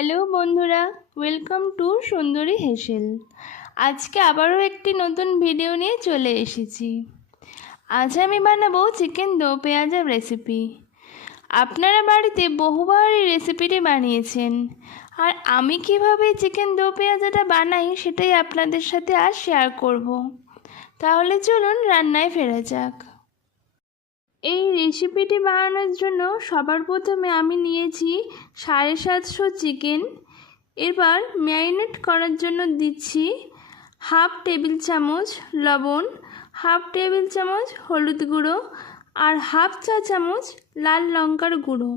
Hello বন্ধুরা, welcome to সুন্দরী হেসেল। আজকে আবারও একটি নতুন ভিডিও নিয়ে চলে এসেছি। আজ আমি বানাবো চিকেন দো পেঁয়াজের রেসিপি। আপনারা বাড়িতে বহুবার এই রেসিপিটি বানিয়েছেন, আর আমি কিভাবে চিকেন দো পেঁয়াজাটা বানাই সেটাই আপনাদের সাথে আজ শেয়ার করব। তাহলে চলুন রান্নায় ফেরা যাক। এই রেসিপিটি বানানোর জন্য সবার প্রথমে আমি নিয়েছি 750 চিকেন। এবার ম্যারিনেট করার জন্য দিচ্ছি হাফ টেবিল চামচ লবণ, হাফ টেবিল চামচ হলুদ গুঁড়ো আর হাফ চা চামচ লাল লঙ্কার গুঁড়ো।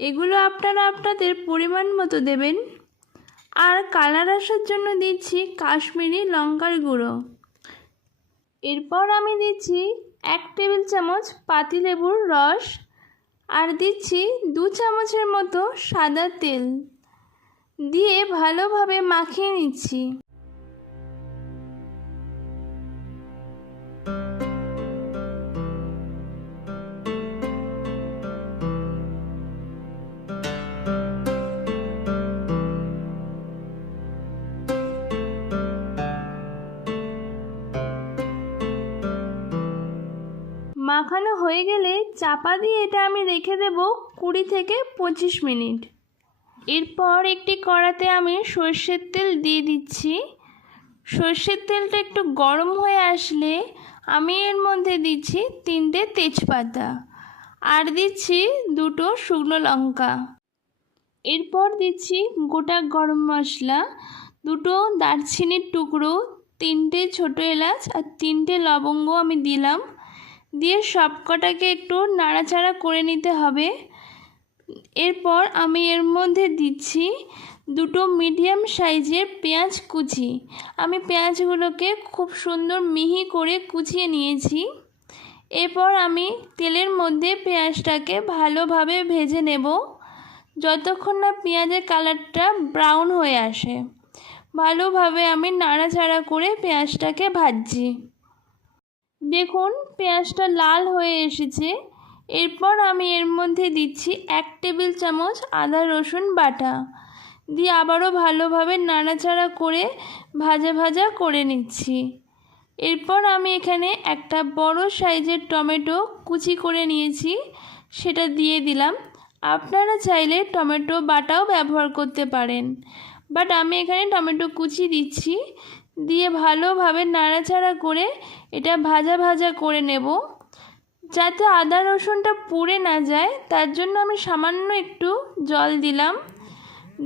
এগুলো আপনারা আপনাদের পরিমাণ মতো দেবেন। আর কালার আসার জন্য দিচ্ছি কাশ্মীরি লঙ্কার গুঁড়ো। এরপর আমি দিচ্ছি 1 টেবিল চামচ পাতিলেবুর রস আর দিচ্ছি 2 চামচের মতো সাদা তেল দিয়ে ভালোভাবে মাখিয়ে নিচ্ছি। মাখানো হয়ে গেলে চাপা দিয়ে এটা আমি রেখে দেব 20 থেকে 25 মিনিট। এরপর একটি কড়াতে আমি সর্ষের তেল দিয়ে দিচ্ছি। সর্ষের তেলটা একটু গরম হয়ে আসলে আমি এর মধ্যে দিচ্ছি 3টে তেজপাতা আর দিচ্ছি 2টো শুকনো লঙ্কা। এরপর দিচ্ছি গোটা গরম মশলা, 2টো দারচিনির টুকরো, 3টে ছোটো এলাচ আর 3টে লবঙ্গ আমি দিলাম। দিয়ে সবকটাকে একটু নাড়াচাড়া করে নিতে হবে। এরপর আমি এর মধ্যে দিচ্ছি 2টো মিডিয়াম সাইজের পেঁয়াজ কুচি। আমি পেঁয়াজগুলোকে খুব সুন্দর মিহি করে কুচিয়ে নিয়েছি। এরপর আমি তেলের মধ্যে পেঁয়াজটাকে ভালোভাবে ভেজে নেব যতক্ষণ না পেঁয়াজের কালারটা ব্রাউন হয়ে আসে। ভালোভাবে আমি নাড়াচাড়া করে পেঁয়াজটাকে ভাজছি। দেখুন পেঁয়াজটা লাল হয়ে এসেছে। এরপর আমি এর মধ্যে দিচ্ছি 1 টেবিল চামচ আদা রসুন বাটা দিয়ে আবারও ভালোভাবে নাড়াচাড়া করে ভাজা ভাজা করে নিচ্ছি। এরপর আমি এখানে একটা বড় সাইজের টমেটো কুচি করে নিয়েছি, সেটা দিয়ে দিলাম। আপনারা চাইলে টমেটো বাটাও ব্যবহার করতে পারেন, বাট আমি এখানে টমেটো কুচি দিচ্ছি। দিয়ে ভালোভাবে নাড়াচাড়া করে এটা ভাজা ভাজা করে নেব, যাতে আদা রসুনটা পুড়ে না যায়। তার জন্য আমি সামান্য একটু জল দিলাম।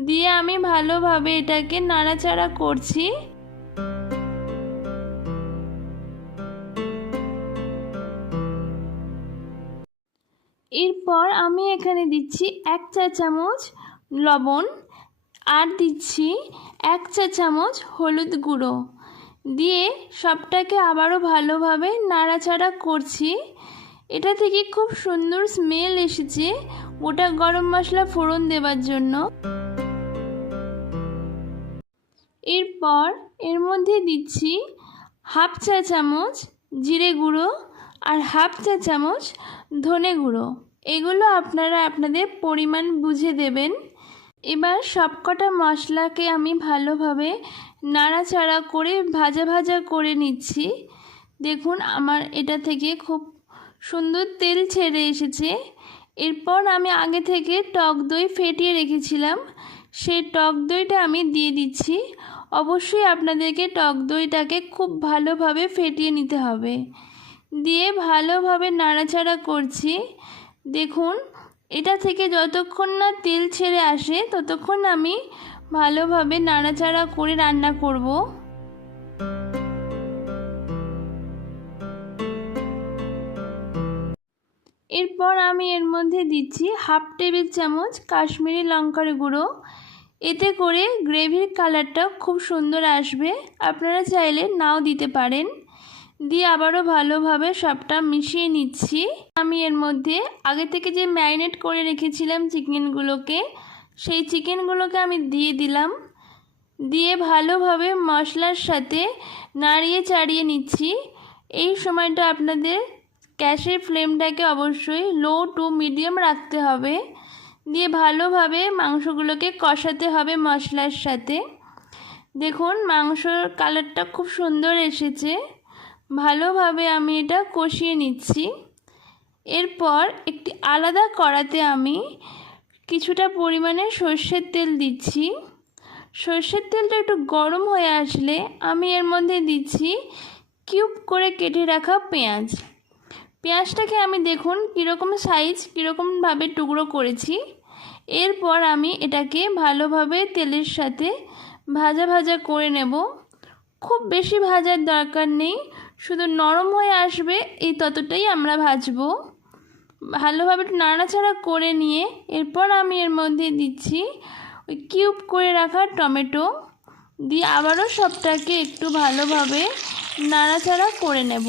দিয়ে আমি ভালোভাবে এটাকে নাড়াচাড়া করছি। এরপর আমি এখানে দিচ্ছি 1 চা চামচ লবণ আর দিচ্ছি 1 চা চামচ হলুদ গুঁড়ো দিয়ে সবটাকে আবারও ভালোভাবে নাড়াচাড়া করছি। এটা থেকে খুব সুন্দর স্মেল এসেছে গোটা গরম মশলা ফোড়ন দেওয়ার জন্য। এরপর এর মধ্যে দিচ্ছি হাফ চা চামচ জিরে গুঁড়ো আর হাফ চা চামচ ধনে গুঁড়ো। এগুলো আপনারা আপনাদের পরিমাণ বুঝে দেবেন। এবার সবকটা মশলাকে আমি ভালোভাবে নাড়াচাড়া করে ভাজা ভাজা করে নিচ্ছি। দেখুন আমার এটা থেকে খুব সুন্দর তেল ছেড়ে এসেছে। এরপর আমি আগে থেকে টক দই ফেটিয়ে রেখেছিলাম, সেই টক দইটা আমি দিয়ে দিচ্ছি। অবশ্যই আপনাদেরকে টক দইটাকে খুব ভালোভাবে ফেটিয়ে নিতে হবে। দিয়ে ভালোভাবে নাড়াচাড়া করছি। দেখুন এটা থেকে যতক্ষণ না তেল ছেড়ে আসে ততক্ষণ আমি ভালোভাবে নাড়াচাড়া করে রান্না করব। এরপর আমি এর মধ্যে দিচ্ছি হাফ টেবিল চামচ কাশ্মীরি লঙ্কার গুঁড়ো। এতে করে গ্রেভির কালারটা খুব সুন্দর আসবে, আপনারা চাইলে নাও দিতে পারেন। দিয়ে আবারও ভালোভাবে সবটা মিশিয়ে নিচ্ছি। আমি এর মধ্যে আগে থেকে যে ম্যারিনেট করে রেখেছিলাম চিকেনগুলোকে, সেই চিকেনগুলোকে আমি দিয়ে দিলাম। দিয়ে ভালোভাবে মশলার সাথে নাড়িয়ে চাড়িয়ে নিচ্ছি। এই সময়টা আপনাদের গ্যাসের ফ্লেমটাকে অবশ্যই লো টু মিডিয়াম রাখতে হবে। দিয়ে ভালোভাবে মাংসগুলোকে কষাতে হবে মশলার সাথে। দেখুন মাংসর কালারটা খুব সুন্দর এসেছে। ভালোভাবে আমি এটা কষিয়ে নিচ্ছি। এরপর একটি আলাদা কড়াতে আমি কিছুটা পরিমাণে সর্ষের তেল দিচ্ছি। সর্ষের তেলটা একটু গরম হয়ে আসলে আমি এর মধ্যে দিচ্ছি কিউব করে কেটে রাখা পেঁয়াজ। পেঁয়াজটাকে আমি দেখুন কীরকম সাইজ কীরকমভাবে টুকরো করেছি। এরপর আমি এটাকে ভালোভাবে তেলের সাথে ভাজা ভাজা করে নেব। খুব বেশি ভাজার দরকার নেই, শুধু নরম হয়ে আসবে এই ততটাই আমরা ভাজবো। ভালোভাবে নাড়াচাড়া করে নিয়ে এরপর আমি এর মধ্যে দিচ্ছি ওই কিউব করে রাখা টমেটো দিয়ে আবারও সবটাকে একটু ভালোভাবে নাড়াচাড়া করে নেব।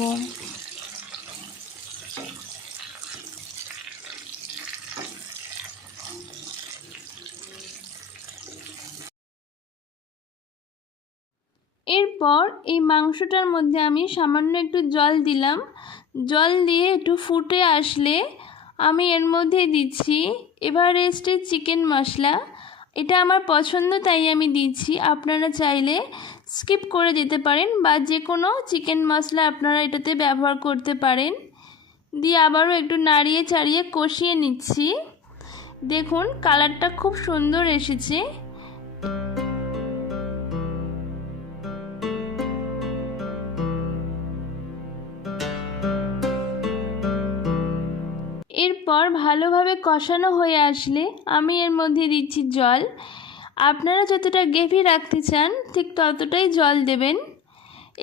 এরপর এই মাংসটার মধ্যে আমি সামান্য একটু জল দিলাম। জল দিয়ে একটু ফুটে আসলে আমি এর মধ্যে দিচ্ছি এভারেস্টের চিকেন মশলা। এটা আমার পছন্দ তাই আমি দিচ্ছি, আপনারা চাইলে স্কিপ করে যেতে পারেন বা যে কোনো চিকেন মশলা আপনারা এটাতে ব্যবহার করতে পারেন। দিয়ে আবারও একটু নাড়িয়ে চাড়িয়ে কষিয়ে নিচ্ছি। দেখুন কালারটা খুব সুন্দর এসেছে। এরপর ভালোভাবে কষানো হয়ে আসলে আমি এর মধ্যে দিচ্ছি জল। আপনারা যতটা গ্রেভি রাখতে চান ঠিক ততটাই জল দেবেন।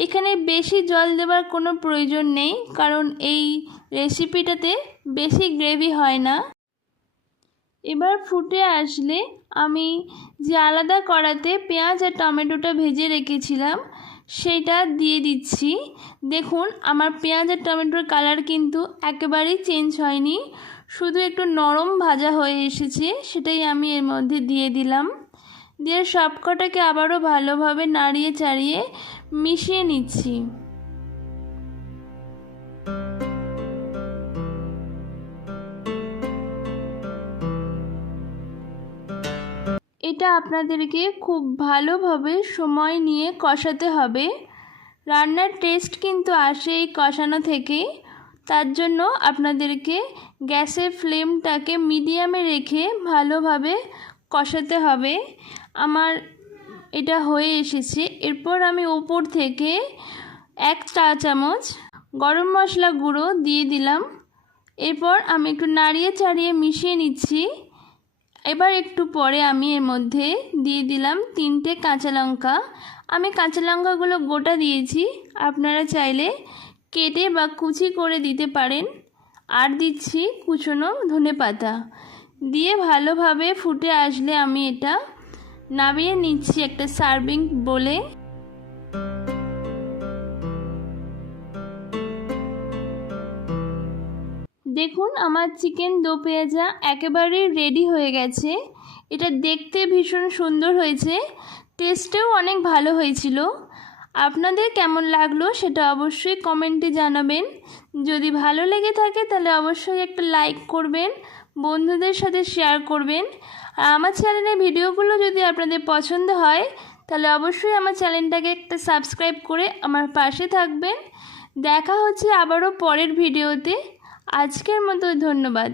এখানে বেশি জল দেওয়ার কোনো প্রয়োজন নেই, কারণ এই রেসিপিটাতে বেশি গ্রেভি হয় না। এবার ফুটে আসলে আমি যে আলাদা কড়াতে পেঁয়াজ আর টমেটোটা ভেজে রেখেছিলাম সেটা দিয়ে দিচ্ছি। দেখুন আমার পেঁয়াজ আর টমেটোর কালার কিন্তু একেবারেই চেঞ্জ হয়নি, শুধু একটু নরম ভাজা হয়ে এসেছে, সেটাই আমি এর মধ্যে দিয়ে দিলাম। দিয়ে সবকটাকে আবারও ভালোভাবে নাড়িয়ে চাড়িয়ে মিশিয়ে নিচ্ছি। এটা আপনাদেরকে খুব ভালোভাবে সময় নিয়ে কষাতে হবে। রান্নার টেস্ট কিন্তু আসে এই কষানো থেকে। তার জন্য আপনাদেরকে গ্যাসের ফ্লেমটাকে মিডিয়ামে রেখে ভালোভাবে কষাতে হবে। আমার এটা হয়ে এসেছে। এরপর আমি উপর থেকে 1 চা চামচ গরম মশলা গুঁড়ো দিয়ে দিলাম। এরপর আমি একটু নাড়িয়ে চাড়িয়ে মিশিয়ে নিচ্ছি। এবার একটু পরে আমি এর মধ্যে দিয়ে দিলাম 3টে কাঁচা লঙ্কা। আমি কাঁচা লঙ্কাগুলো গোটা দিয়েছি, আপনারা চাইলে কেটে বা কুচি করে দিতে পারেন। আর দিচ্ছি কুচনো ধনেপাতা। দিয়ে ভালোভাবে ফুটে আসলে আমি এটা নামিয়ে নিচ্ছি একটা সার্ভিং বলে। দেখুন আমার চিকেন দো পেঁয়াজা একেবারেই রেডি হয়ে গেছে। এটা দেখতে ভীষণ সুন্দর হয়েছে, টেস্টেও অনেক ভালো হয়েছিল। আপনাদের কেমন লাগলো সেটা অবশ্যই কমেন্টে জানাবেন। যদি ভালো লেগে থাকে তাহলে অবশ্যই একটা লাইক করবেন, বন্ধুদের সাথে শেয়ার করবেন। আর আমার চ্যানেলের ভিডিওগুলো যদি আপনাদের পছন্দ হয় তাহলে অবশ্যই আমার চ্যানেলটাকে একটা সাবস্ক্রাইব করে আমার পাশে থাকবেন। দেখা হচ্ছে আবারও পরের ভিডিওতে। আজকের মতো ধন্যবাদ।